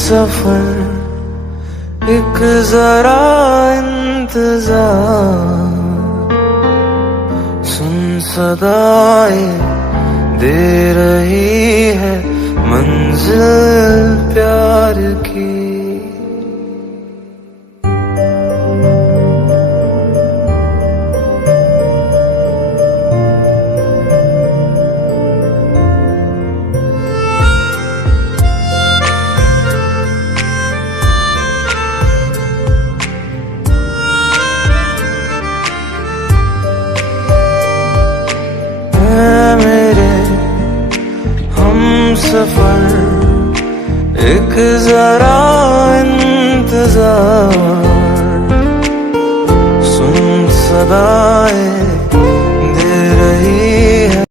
सफर एक जरा इंतजार, सुन सदाएं दे रही है मंजिल प्यार की। मेरे हम सफर एक जरा इंतजार, सुन सदाएं